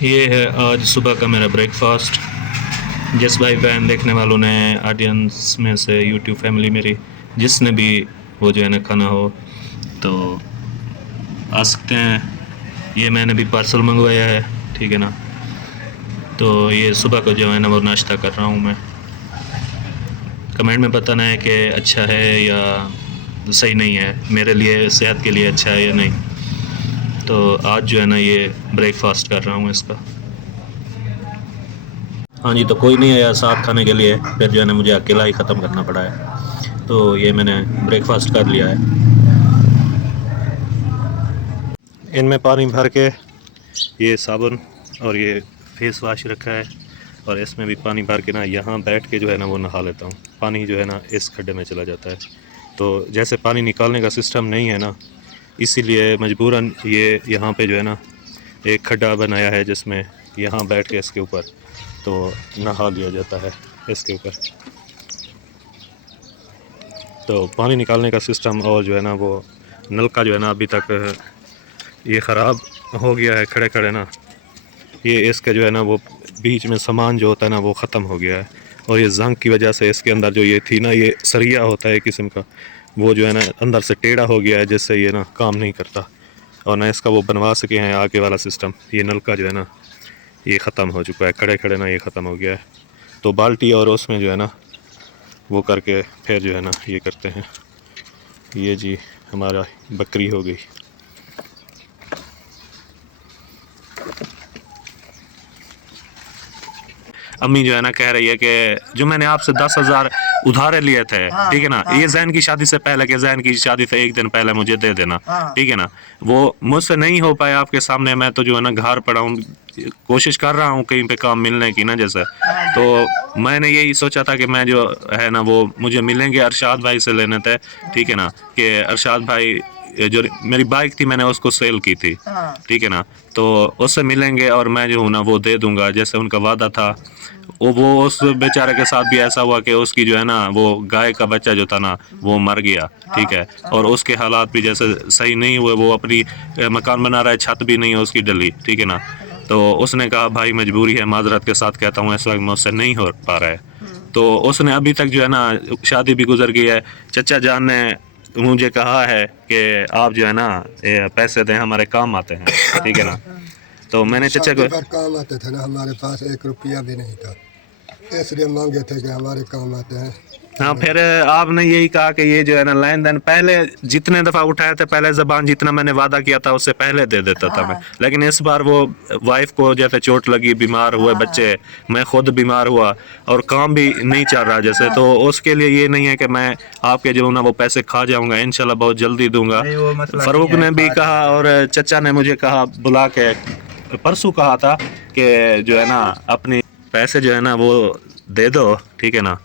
ये है आज सुबह का मेरा ब्रेकफास्ट। जिस भाई बहन देखने वालों ने, ऑडियंस में से, यूट्यूब फैमिली मेरी, जिसने भी वो जो है ना खाना हो तो आ सकते हैं। ये मैंने भी पार्सल मंगवाया है, ठीक है ना। तो ये सुबह को जो है ना वो नाश्ता कर रहा हूँ मैं। कमेंट में बताना है कि अच्छा है या सही नहीं है, मेरे लिए सेहत के लिए अच्छा है या नहीं। तो आज जो है ना ये ब्रेकफास्ट कर रहा हूँ इसका। हाँ जी, तो कोई नहीं आया साथ खाने के लिए, फिर जो है ना मुझे अकेला ही ख़त्म करना पड़ा है। तो ये मैंने ब्रेकफास्ट कर लिया है। इनमें पानी भर के ये साबुन और ये फेस वाश रखा है, और इसमें भी पानी भर के ना यहाँ बैठ के जो है ना वो नहा लेता हूँ। पानी जो है ना इस खड्डे में चला जाता है। तो जैसे पानी निकालने का सिस्टम नहीं है ना, इसीलिए मजबूरन ये यहाँ पे जो है ना एक खड्डा बनाया है, जिसमें यहाँ बैठ के इसके ऊपर तो नहा लिया जाता है इसके ऊपर। तो पानी निकालने का सिस्टम और जो है ना वो नल का जो है ना अभी तक ये ख़राब हो गया है खड़े खड़े ना। ये इसका जो है ना वो बीच में सामान जो होता है ना वो ख़त्म हो गया है, और ये जंग की वजह से इसके अंदर जो ये थी ना, ये सरिया होता है किस्म का, वो जो है ना अंदर से टेढ़ा हो गया है, जिससे ये ना काम नहीं करता, और ना इसका वो बनवा सके हैं आगे वाला सिस्टम। ये नल का जो है ना ये ख़त्म हो चुका है, खड़े खड़े ना ये ख़त्म हो गया है। तो बाल्टी और उसमें जो है ना वो करके फिर जो है ना ये करते हैं। ये जी हमारा बकरी हो गई। अम्मी जो है ना कह रही है कि जो मैंने आपसे 10,000 उधारे लिए थे, ठीक है ना, ये जैन की शादी से पहले, के जैन की शादी से एक दिन पहले मुझे दे देना, ठीक है ना। वो मुझसे नहीं हो पाया आपके सामने, मैं तो जो है ना घर पड़ा हूँ, कोशिश कर रहा हूँ कहीं पे काम मिलने की ना जैसे। तो मैंने यही सोचा था कि मैं जो है ना वो मुझे मिलेंगे, अरशाद भाई से लेने थे, ठीक है ना, कि अरशाद भाई जो मेरी बाइक थी मैंने उसको सेल की थी, ठीक है ना, तो उससे मिलेंगे और मैं जो हूँ ना वो दे दूंगा जैसे उनका वादा था। वो उस बेचारे के साथ भी ऐसा हुआ कि उसकी जो है ना वो गाय का बच्चा जो था ना वो मर गया, ठीक है, और उसके हालात भी जैसे सही नहीं हुए। वो अपनी मकान बना रहा है, छत भी नहीं है उसकी डली, ठीक है ना। तो उसने कहा भाई मजबूरी है, माजरत के साथ कहता हूँ, इस वक्त मुझसे नहीं हो पा रहा है। तो उसने अभी तक जो है ना, शादी भी गुजर गई है, चचा जान ने मुझे कहा है कि आप जो है ना पैसे दें, हमारे काम आते हैं, ठीक है ना। तो मैंने चचा को काम आते थे ना, हमारे पास 1 रुपया भी नहीं था, इसलिए मांगे थे कि हमारे काम आते हैं। हाँ, फिर आपने यही कहा कि ये जो है ना लेन देन पहले जितने दफ़ा उठाए थे, पहले ज़बान जितना मैंने वादा किया था उससे पहले दे देता था मैं। लेकिन इस बार वो वाइफ को जैसे चोट लगी, बीमार हुए बच्चे, मैं खुद बीमार हुआ, और काम भी नहीं चल रहा जैसे, तो उसके लिए ये नहीं है कि मैं आपके जो ना वो पैसे खा जाऊंगा, इंशाल्लाह बहुत जल्दी दूंगा। फ़ारूक ने भी कहा और चचा ने मुझे कहा बुला के, परसों कहा था कि जो है ना अपने पैसे जो है ना वो दे दो, ठीक है ना।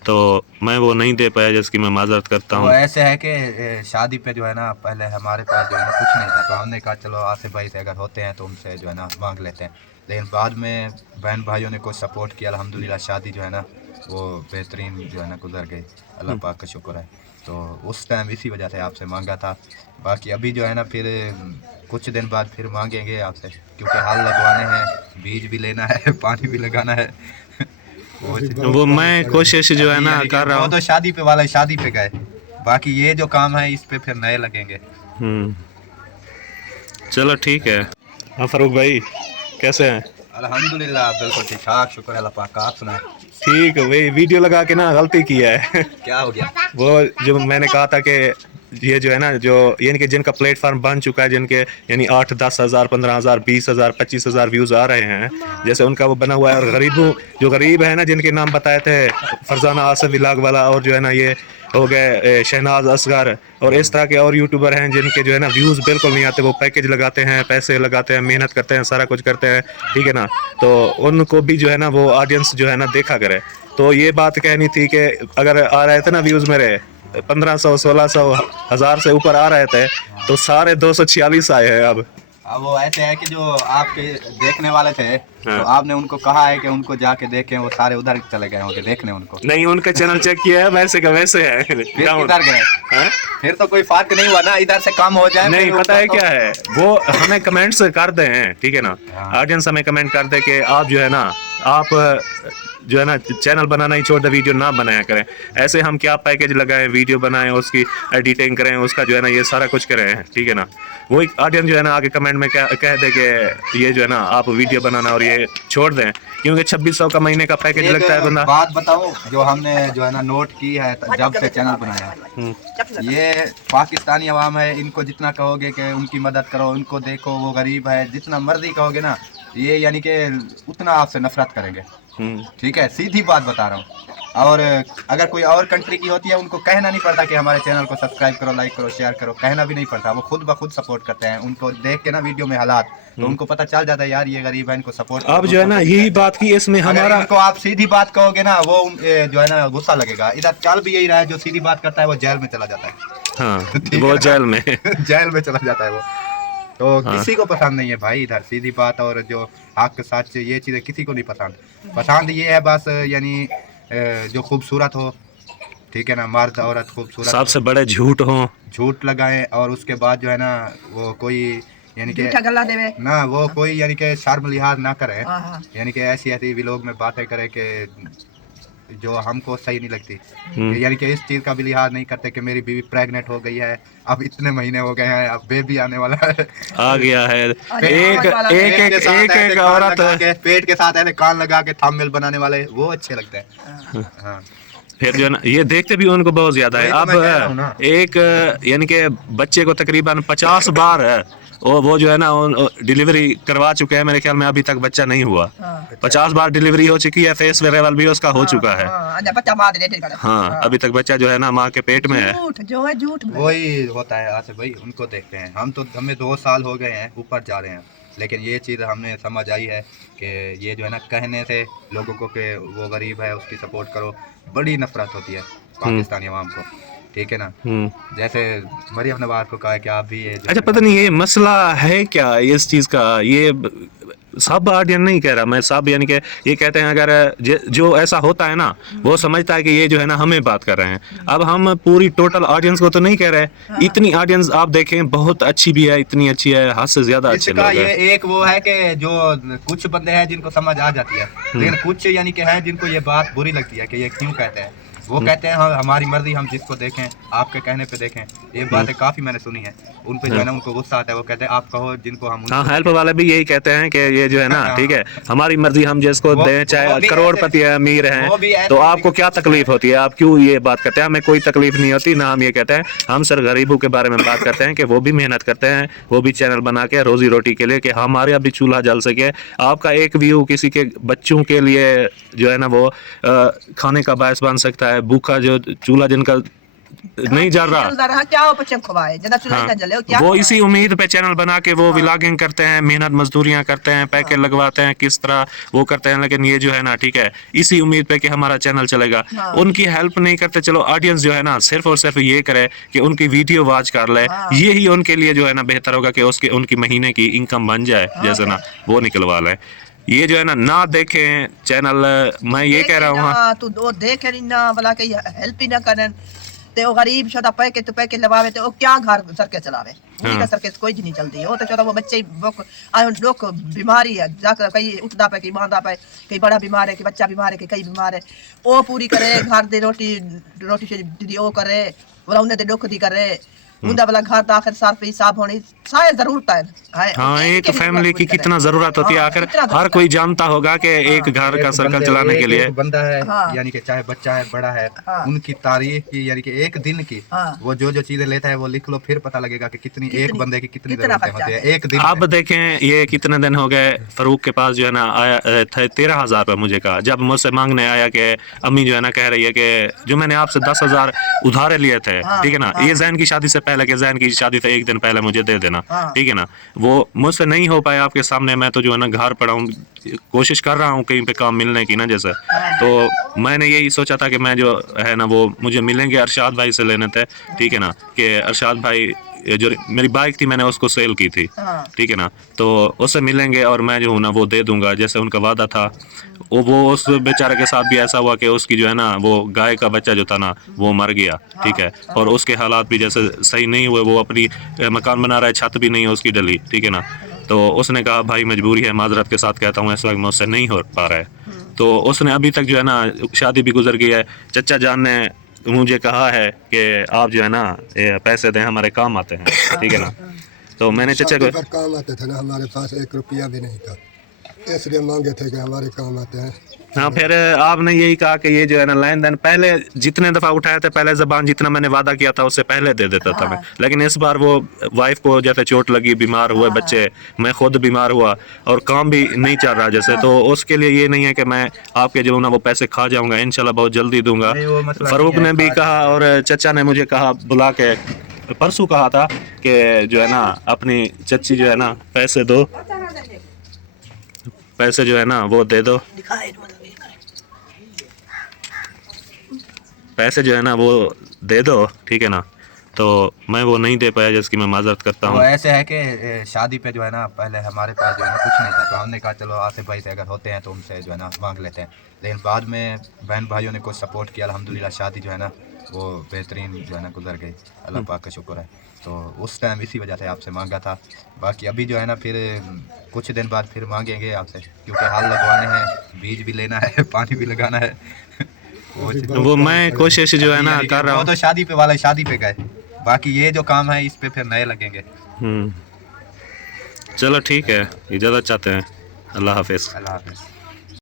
तो मैं वो नहीं दे पाया, जिसकी मैं माजरत करता हूँ। वो ऐसे है कि शादी पे जो है ना पहले हमारे पास जो है ना कुछ नहीं था, तो हमने कहा चलो आसिफ भाई से अगर होते हैं तो उनसे जो है ना मांग लेते हैं। लेकिन बाद में बहन भाइयों ने कुछ सपोर्ट किया, अल्हम्दुलिल्लाह शादी जो है ना वो बेहतरीन जो है ना गुजर गई, अल्लाह पाक का शुक्र है। तो उस टाइम इसी वजह से आपसे मांगा था। बाकी अभी जो है ना फिर कुछ दिन बाद फिर मांगेंगे आपसे, क्योंकि हाल लगवाने हैं, बीज भी लेना है पानी भी लगाना है। वो मैं कोशिश जो है ना कर रहा वो हूँ। तो शादी पे वाला शादी पे गए, बाकी ये जो काम है इस पे फिर नए लगेंगे। चलो ठीक है। हाँ फ़ारूक भाई कैसे हैं? अल्हम्दुलिल्लाह बिल्कुल ठीक ठाक, शुक्र है अल्लाह पाक का। आप सुनाए? ठीक है भाई, वीडियो लगा के ना गलती की है। क्या हो गया? वो जो मैंने कहा था कि ये जो है ना, जो यानी कि जिनका प्लेटफार्म बन चुका है, जिनके यानी 8-10 हज़ार, 15 हज़ार, 20 हज़ार, 25 हज़ार व्यूज़ आ रहे हैं, जैसे उनका वो बना हुआ है। और गरीबों जो गरीब है ना, जिनके नाम बताए थे, फरजाना आसिफ व्लॉग वाला, और जो है ना ये हो गए शहनाज असगर, और इस तरह के और यूट्यूबर हैं जिनके जो है ना व्यूज़ बिल्कुल नहीं आते। वो पैकेज लगाते हैं, पैसे लगाते हैं, मेहनत करते हैं, सारा कुछ करते हैं, ठीक है ना। तो उनको भी जो है ना वो ऑडियंस जो है ना देखा करे। तो ये बात कहनी थी कि अगर आ रहे थे ना व्यूज़ मेरे 1500, 1600, 1000 से ऊपर आ रहे थे, तो सारे 246 आए हैं अब। अब वो ऐसे है कि जो आपके देखने वाले थे तो आपने उनको कहा है कि उनको जाके देखें, वो सारे उधर चले गए होंगे देखने उनको। नहीं, उनका चैनल चेक किया है, वैसे का वैसे है। फिर किधर गए? हाँ? फिर तो कोई फर्क नहीं हुआ ना, इधर से कम हो जाए। नहीं, पता है क्या है, वो हमें कमेंट्स करते हैं, ठीक है ना, ऑडियंस हमें कमेंट करते हैं कि आप जो है ना, आप जो है ना चैनल बनाना ही छोड़ दे, वीडियो ना बनाया करें। ऐसे हम क्या पैकेज लगाएं, वीडियो बनाएं, उसकी एडिटिंग करें, उसका जो है ना ये सारा कुछ करें, ठीक है ना। वो एक ऑडियंस जो है ना आगे कमेंट में कह दे कि ये जो है ना आप वीडियो बनाना और ये छोड़ दें, क्योंकि 2600 का महीने का पैकेज लगता है बंदा। बात बताओ, जो हमने जो है ना नोट की है जब से चैनल बनाया, ये पाकिस्तानी अवाम है, इनको जितना कहोगे कि उनकी मदद करो, उनको देखो, वो गरीब है, जितना मर्जी कहोगे ना, ये यानी कि उतना आपसे नफरत करेंगे। ठीक है, सीधी बात बता रहा हूँ। और अगर कोई और कंट्री की होती है, उनको कहना नहीं पड़ता कि हमारे चैनल को सब्सक्राइब करो, लाइक करो, शेयर करो, कहना भी नहीं पड़ता, वो खुद ब खुद सपोर्ट करते हैं। उनको देख के ना वीडियो में हालात, तो उनको पता चल जाता है यार ये गरीब है, इनको सपोर्ट। अब जो है ना यही बात की इसमें हमारा, इनको आप सीधी बात कहोगे ना, वो जो है ना गुस्सा लगेगा। इधर चल भी यही रहा है, जो सीधी बात करता है वो जेल में चला जाता है। हाँ, वो जेल में जेल में चला जाता है वो। तो किसी को पसंद नहीं है भाई इधर सीधी बात, और जो हक सच, ये चीज़ें किसी को नहीं पसंद। पसंद ये है बस यानी जो खूबसूरत हो, ठीक है ना, मर्द औरत खूबसूरत, सबसे बड़े झूठ हो, झूठ लगाएं, और उसके बाद जो है ना वो कोई यानी कि ना वो कोई यानी कि शर्म लिहाज ना करे, यानी कि ऐसी ऐसी व्लॉग में बातें करे कि जो हमको सही नहीं लगती। यानी कि इस चीज़ का भी लिहाज नहीं करते कि मेरी बीवी प्रेग्नेंट हो गई है, अब इतने महीने हो गए हैं, अब बेबी आने वाला है, आ गया है। एक औरत पेट के साथ ऐसे कान लगा के थंबनेल बनाने वाले, वो अच्छे लगते हैं। हाँ, फिर जो है ना ये देखते भी उनको बहुत ज्यादा है। अब एक यानी कि बच्चे को तकरीबन 50 बार वो जो है ना डिलीवरी करवा चुके हैं, मेरे ख्याल में अभी तक बच्चा नहीं हुआ। 50 बार डिलीवरी हो चुकी है, फेस लेवल भी उसका हो चुका है। हाँ, अभी तक बच्चा जो है ना माँ के पेट में है। जो है झूठ वही होता है आसिफ भाई, उनको देखते हैं हम, तो हमें 2 साल हो गए हैं, ऊपर जा रहे हैं, लेकिन ये चीज़ हमने समझ आई है कि ये जो है ना कहने से लोगों को कि वो गरीब है उसकी सपोर्ट करो, बड़ी नफरत होती है पाकिस्तानी अवाम को, ठीक है ना। जैसे मरियम नवाज को कहा कि आप भी ये अच्छा, पता नहीं ये मसला है क्या इस चीज़ का, ये सब ऑडियंस नहीं कह रहा मैं, सब यानी कि ये कहते हैं अगर जो ऐसा होता है ना, वो समझता है कि ये जो है ना हमें बात कर रहे हैं। अब हम पूरी टोटल ऑडियंस को तो नहीं कह रहे, इतनी ऑडियंस आप देखें बहुत अच्छी भी है, इतनी अच्छी है, हद से ज्यादा अच्छे लोग हैं। ये एक वो है कि जो कुछ बंदे हैं जिनको समझ आ जाती है, लेकिन कुछ यानी कि हैं जिनको ये बात बुरी लगती है कि ये क्यों कहते हैं। वो कहते हैं हाँ हमारी मर्जी, हम जिसको देखें, आपके कहने पे देखें। ये बातें काफी मैंने सुनी है, उन पे जो है ना उनको गुस्सा आता है, वो कहते हैं आप कहो जिनको हम। हाँ, हेल्प वाले भी यही कहते हैं कि ये जो है ना, ठीक है, हमारी मर्जी, हम जिसको दें, चाहे करोड़पति है, अमीर हैं, तो आपको क्या तकलीफ होती है, आप क्यों ये बात करते हैं। हमें कोई तकलीफ नहीं होती ना, हम ये कहते हैं, हम सिर्फ गरीबों के बारे में बात करते हैं कि वो भी मेहनत करते हैं, वो भी चैनल बना के रोजी रोटी के लिए, कि हमारे अभी चूल्हा जल सके। आपका एक व्यू किसी के बच्चों के लिए जो है ना वो खाने का बायस बन सकता है। भूखा जो चूल्हा जिनका नहीं जल रहा, वो इसी उम्मीद पे चैनल बना के वो व्लॉगिंग करते हैं, मेहनत मजदूरियां करते हैं, पैकेज लगवाते हैं, किस तरह वो करते हैं, लेकिन ये जो है ना, ठीक है, इसी उम्मीद पे कि हमारा चैनल चलेगा। उनकी हेल्प नहीं करते। चलो ऑडियंस जो है ना सिर्फ और सिर्फ ये करे कि उनकी वीडियो वॉच कर ले, यही उनके लिए जो है ना बेहतर होगा कि उसके उनकी महीने की इनकम बन जाए, जैसे ना वो निकलवा लें। ये जो है ना देखें चैनल, मैं ये कह रहा हूँ तू दो देख ना भला के हेल्प ही ना करन, ते ओ गरीब शोदा पैके तो पैके लवावे, तो ओ क्या घर सर के चलावे, उनका सर के कोई नहीं चलती। वो तो चोदा वो बच्चे लोग बीमारी है, जाकर कहीं उठदा पे, कहीं बांधा पे, कहीं बड़ा बीमार है, कि बच्चा बीमार है, कि कहीं बीमार है, वो पूरी करे, घर दे रोटी से ओ करे, बोला उन्हें दुख दी करे, उनका वाला घर तो आखिर सार पे साफ होनी सारे जरूरत है। हाँ, एक फैमिली की कितना जरूरत होती है, आखिर हर कोई जानता होगा कि एक घर का सर्कल चलाने के लिए बंदा है, यानी कि चाहे बच्चा है बड़ा है, उनकी तारीख की यानी कि एक दिन की वो जो चीजें लेता है वो लिख लो, फिर पता लगेगा कि कितनी एक बंदे की कितनी जरूरतें होती है एक दिन। अब देखें ये कितने दिन हो गए, फरूक के पास जो है ना आया था 13,000 रुपये मुझे कहा, जब मुझसे मांगने आया कि अम्मी जो है ना कह रही है कि जो मैंने आपसे 10,000 उधारे लिए थे, ठीक है ना, ये जैन की शादी से पहले, के जैन की शादी से एक दिन पहले मुझे दे देना, ठीक है ना, वो मुझसे नहीं हो पाया आपके सामने। मैं तो जो है ना घर पड़ा हूँ, कोशिश कर रहा हूँ कहीं पे काम मिलने की ना, जैसे तो मैंने यही सोचा था कि मैं जो है ना वो मुझे मिलेंगे अरशाद भाई से लेने थे, ठीक है ना, कि अरशाद भाई ये जो मेरी बाइक थी मैंने उसको सेल की थी, हाँ ठीक है ना, तो उससे मिलेंगे और मैं जो हूँ ना वो दे दूंगा जैसे उनका वादा था। वो उस बेचारे के साथ भी ऐसा हुआ कि उसकी जो है ना वो गाय का बच्चा जो था ना वो मर गया, ठीक है, और उसके हालात भी जैसे सही नहीं हुए, वो अपनी मकान बना रहा है, छत भी नहीं है उसकी डली, ठीक है ना, तो उसने कहा भाई मजबूरी है, माजरत के साथ कहता हूँ इस वक्त मुझसे नहीं हो पा रहा है। तो उसने अभी तक जो है ना शादी भी गुजर गई है, चचा जान ने मुझे कहा है कि आप जो है ना ये पैसे दें, हमारे काम आते हैं, ठीक है ना, तो मैंने चचा शादी को पर काम आते थे ना, हमारे पास 1 रुपया भी नहीं था, इसलिए मांगे थे कि हमारे काम आते हैं। हाँ, फिर आपने यही कहा कि ये जो है ना लेन देन पहले जितने दफ़ा उठाए थे, पहले ज़बान जितना मैंने वादा किया था उससे पहले दे देता था मैं, लेकिन इस बार वो वाइफ को जैसे चोट लगी, बीमार हुए बच्चे, मैं खुद बीमार हुआ और काम भी नहीं चल रहा जैसे, तो उसके लिए ये नहीं है कि मैं आपके जो ना वो पैसे खा जाऊंगा, इंशाल्लाह बहुत जल्दी दूंगा। नहीं, वो मतलब फ़ारूक नहीं है, ने भी कहा और चचा ने मुझे कहा बुला के परसों कहा था कि जो है ना अपनी चच्ची जो है ना पैसे दो, पैसे जो है ना वो दे दो, पैसे जो है ना वो दे दो, ठीक है ना, तो मैं वो नहीं दे पाया जिसकी मैं माजरत करता वो हूँ। ऐसे है कि शादी पे जो है ना पहले हमारे पास जो है ना कुछ नहीं था, तो हमने कहा चलो आसिफ भाई से अगर होते हैं तो उनसे जो है ना मांग लेते हैं, लेकिन बाद में बहन भाइयों ने कुछ सपोर्ट किया, अल्हम्दुलिल्लाह शादी जो है ना वो बेहतरीन जो है ना गुजर गई, अल्लाह पाक का शुक्र है। तो उस टाइम इसी वजह से आपसे मांगा था, बाकी अभी जो है ना फिर कुछ दिन बाद फिर मांगेंगे आपसे, क्योंकि हाल लगवाने हैं, बीज भी लेना है, पानी भी लगाना है। वो मैं कोशिश जो है ना कर रहा वो हूँ। तो शादी पे वाला शादी पे गए, बाकी ये जो काम है इस पे फिर नए लगेंगे। चलो ठीक है, इजाज़त चाहते हैं, अल्लाह हाफिज़। अल्लाह हाफिज़।